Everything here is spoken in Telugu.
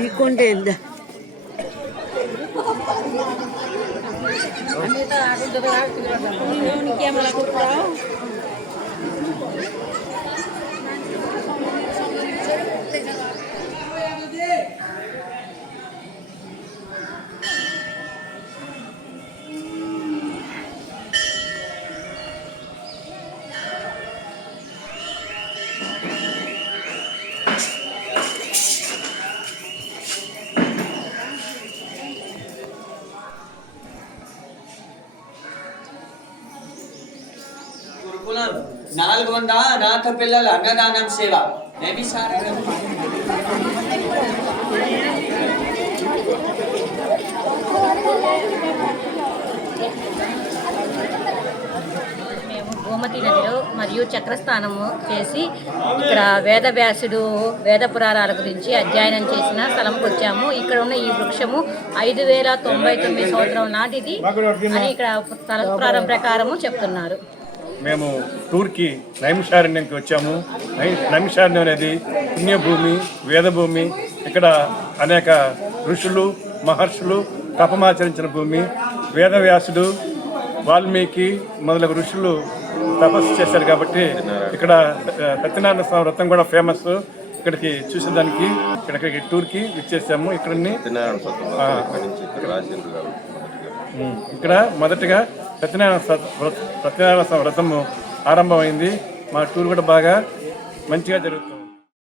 ఈ కొంటే ఎంత గురుకులం 400 అనాథ పిల్లల అన్నదానం సేవ మేము గోమతి నదిలో మరియు చక్రస్నానము చేసి ఇక్కడ వేదవ్యాసుడు వేద పురాణాల గురించి అధ్యయనం చేసిన స్థలంకి వచ్చాము. ఇక్కడ ఉన్న ఈ వృక్షము 5099 సంవత్సరం నాటిది అని ఇక్కడ స్థల పురాణం ప్రకారము చెప్తున్నారు. మేము టూర్కి నైమిషారణ్యంకి వచ్చాము. నైమిషారణ్యం అనేది పుణ్యభూమి, వేదభూమి. ఇక్కడ అనేక ఋషులు మహర్షులు తపమాచరించిన భూమి. వేదవ్యాసుడు, వాల్మీకి మొదలగు ఋషులు తపస్సు చేశారు కాబట్టి ఇక్కడ సత్యనారాయణ స్వామి వ్రతం కూడా ఫేమస్. ఇక్కడికి చూసేదానికి ఇక్కడికి టూర్కి ఇచ్చేసాము. ఇక్కడ మొదటగా సత్యనారాయణ స్వామి వ్రతము ఆరంభమైంది. మా టూర్ కూడా బాగా మంచిగా జరుగుతుంది.